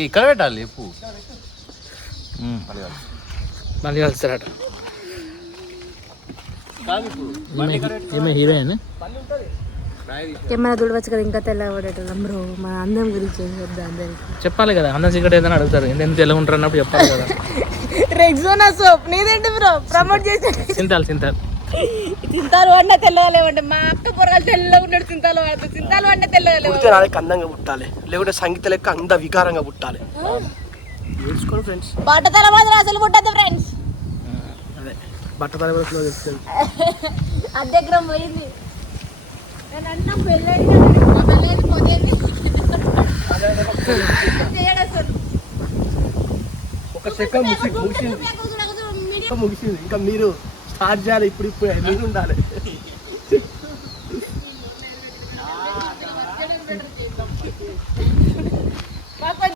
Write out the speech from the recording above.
ఇక్కడ పెట్టాలి చెప్పు. మళ్ళీ కలుస్తారట. ఏమో హీరోయిన్ కెమెరా చూడవచ్చు కదా, ఇంకా తెల్లబడేటోళ్ళం బ్రో. మా అందం గురించి ఏం చెప్దా అందరికి చెప్పాలి కదా. అందం సీక్రెట్ ఏదైనా అడుగుతారు, ఎంత తెల్లగా ఉంటారు అన్నప్పుడు చెప్పాలి కదా. రెగ్జోనా సోప్ నీదేంటి బ్రో ప్రమోట్ చేసి? సింతాలు చింతాలు వంట తెల్లగా లేవండి. మా అక్క పొరగాలు తెల్లగా ఉన్నాడు. చింతాలు వాడుతుంది. చింతాలు వంట తెల్లగా లేవు. అందంగా పుట్టాలి, లేకుంటే సంగీత లెక్క అంద వికారంగా పుట్టాలి. ఏడ్చుకోండి ఫ్రెండ్స్. బట్టతల మాత్రం అసలు పుట్టదు ఫ్రెండ్స్. అదే బట్టతల వరకు చెప్తాను. అద్దెగ్రం పోయింది. నేను అన్నం పెళ్ళి ఒక సెకండ్ ముగిసింది. ఇంకా మీరు స్టార్ట్ చేయాలి. ఇప్పుడు మీరు ఉండాలి.